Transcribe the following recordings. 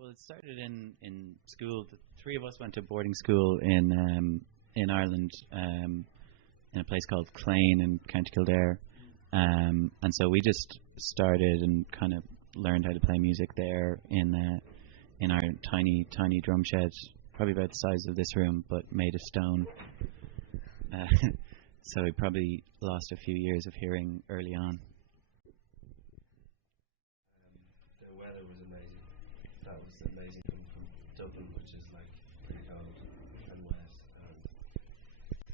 Well, it started in school. The three of us went to boarding school in Ireland, in a place called Clane in County Kildare, and so we just started and kind of learned how to play music there in our tiny drum shed, probably about the size of this room, but made of stone. So we probably lost a few years of hearing early on. The weather was amazing. That was amazing coming from Dublin, which is like pretty cold and wet, and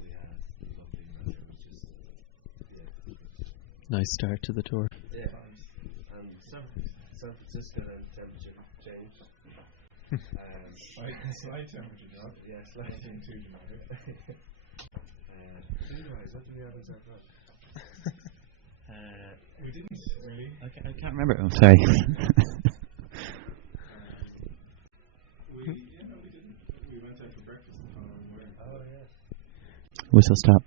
we had lovely weather, which is nice start to the tour. Yeah, and San Francisco then temperature changed. Slight temperature drop. Yeah, slight. Nothing too dramatic. Food-wise, what did we have in San Francisco? We didn't really. I can't remember. Oh, sorry. We didn't. We went out for breakfast the following morning. Oh, yeah. Whistle stop.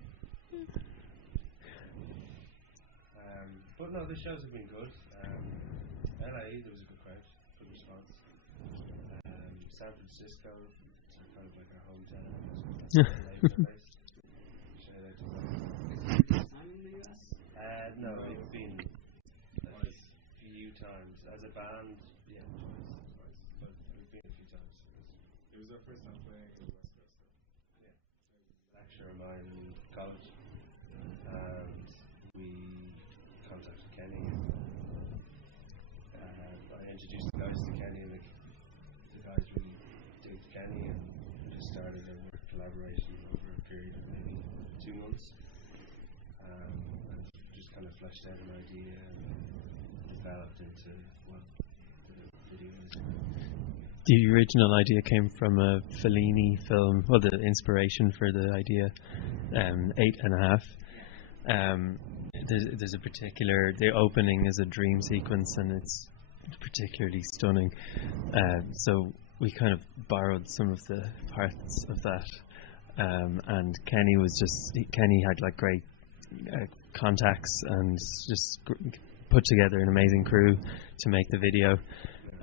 But no, the shows have been good. LA, there was a good crowd, good response. San Francisco, it's kind of like our hometown. No, we've been a few times as a band. Yeah, twice, but we've been a few times. It was our first time playing in the West Coast. Yeah, it was a lecturer of mine in college, and we contacted Kenny. I introduced the guys to Kenny, and the guys really digged Kenny, and we just started a work collaboration over a period of maybe 2 months. And just kind of fleshed out an idea and developed into what the video is. The original idea came from a Fellini film. Well, the inspiration for the idea, 8.5. There's a particular. The opening is a dream sequence, and it's particularly stunning. So we kind of borrowed some of the parts of that, and Kenny had like great contacts and just put together an amazing crew to make the video,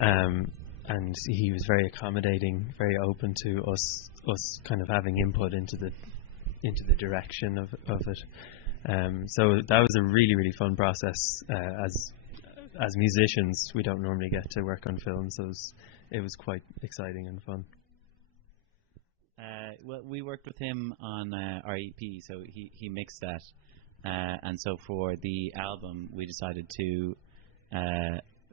and he was very accommodating, very open to us kind of having input into the direction of it. So that was a really fun process. As musicians, we don't normally get to work on film, so it was quite exciting and fun. Well, we worked with him on our EP, so he mixed that. And so for the album, we decided to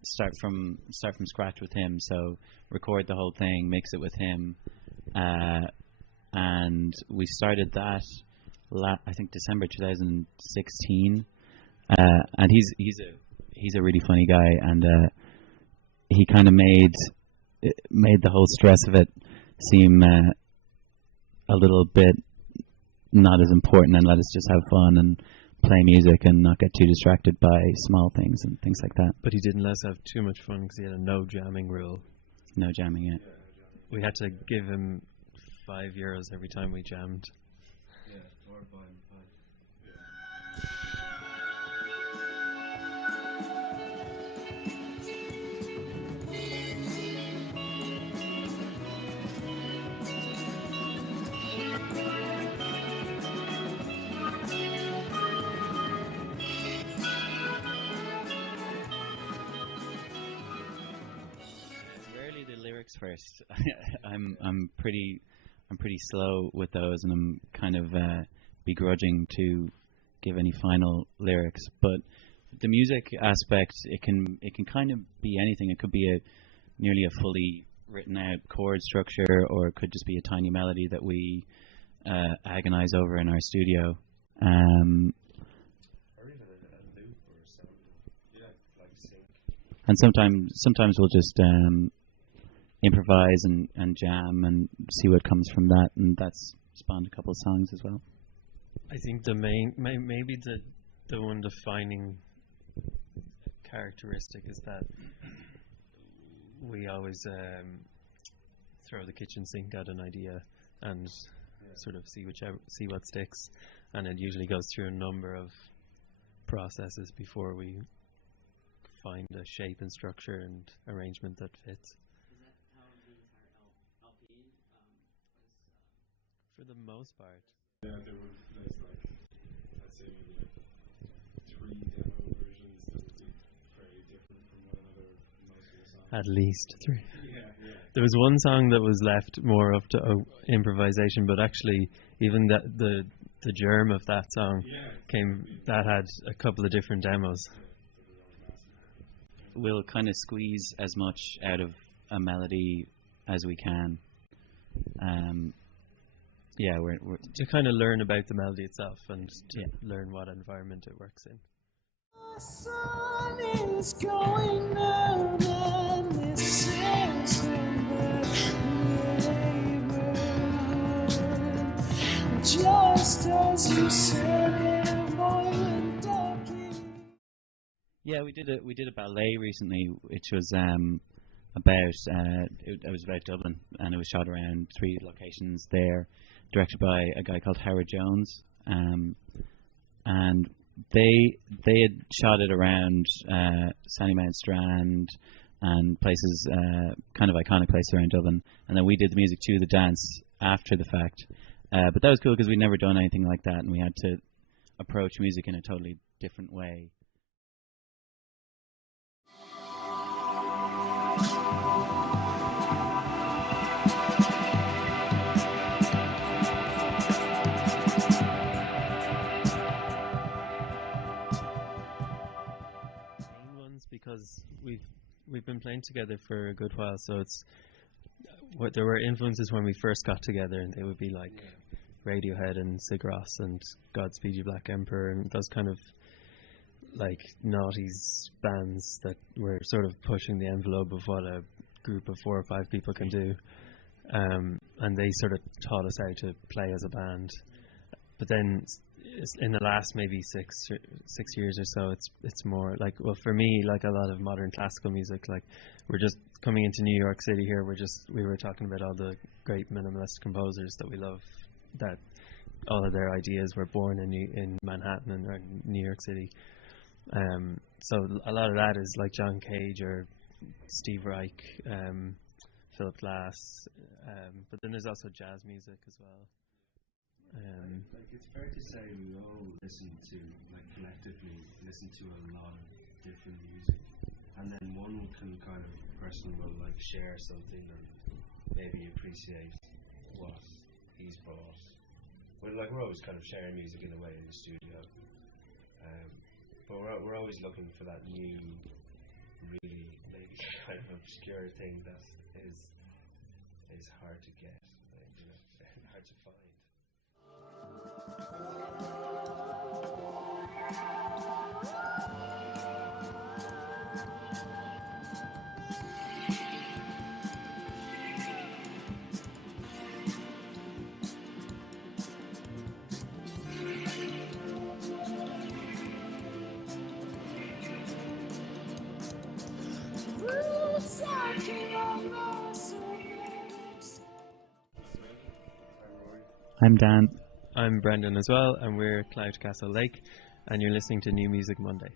start from scratch with him. So record the whole thing, mix it with him, and we started that I think December 2016. And he's a really funny guy, and he kind of made the whole stress of it seem a little bit not as important, and let us just have fun and play music and not get too distracted by small things and things like that. But he didn't let us have too much fun because he had a no jamming rule. No jamming, yeah. We had to give him €5 every time we jammed. Yeah, or buy him a pint. First. I'm pretty slow with those, and I'm kind of begrudging to give any final lyrics. But the music aspect, it can kind of be anything. It could be nearly a fully written out chord structure, or it could just be a tiny melody that we agonize over in our studio. Or even a loop or something. Yeah, like sync. And sometimes we'll just improvise and jam and see what comes from that, and that's spawned a couple of songs as well. I think the main, maybe the one defining characteristic is that we always throw the kitchen sink at an idea and sort of see what sticks, and it usually goes through a number of processes before we find a shape and structure and arrangement that fits. the most part. Yeah, there's like, I'd say maybe like 3 demo versions that would be very different from one another. Most of the songs. At least 3. Yeah. There was one song that was left more up to improvisation, but actually, even the germ of that song that had a couple of different demos. We'll kind of squeeze as much out of a melody as we can. We're To kind of learn about the melody itself and to learn what environment it works in. The sun is going down and this is just as you said it, boy and ducky. Yeah, we did a ballet recently, which was about Dublin, and it was shot around 3 locations there, directed by a guy called Howard Jones, and they had shot it around Sandymount Strand and places, kind of iconic places around Dublin, and then we did the music to the dance after the fact. But that was cool because we'd never done anything like that, and we had to approach music in a totally different way. Main ones, because we've been playing together for a good while, so it's there were influences when we first got together, and they would be like Radiohead and Sigur Rós and Godspeed You Black Emperor and those kind of like noughties bands that were sort of pushing the envelope of what a group of 4 or 5 people can do, and they sort of taught us how to play as a band. But then in the last maybe 6 years or so, it's more like, well, for me, like a lot of modern classical music, like we're just coming into New York City here, we were talking about all the great minimalist composers that we love, that all of their ideas were born in Manhattan and New York City. So a lot of that is like John Cage or Steve Reich, Philip Glass, but then there's also jazz music as well. Like it's fair to say we all collectively listen to a lot of different music, and then one person will like share something and maybe appreciate what he's brought. We're always kind of sharing music in a way in the studio, but we're always looking for that new, really maybe kind of obscure thing that is hard to get, hard to find. I'm Dan. I'm Brendan as well, and we're Cloud Castle Lake, and you're listening to New Music Monday.